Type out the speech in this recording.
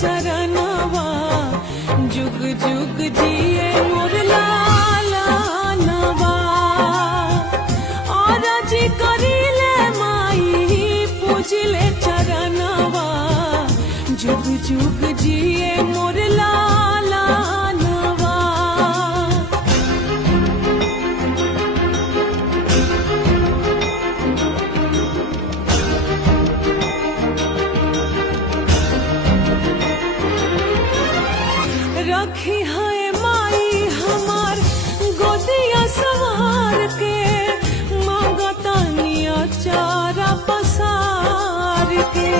चरणवा जुग जुग जिए मोर लालनवा और जी करिले माई पूजिले चरणवा जुग जुग जिए मोर लालनवा। रखी है माई हमार गोदिया सवार के मांगतानिया चारा पसार के।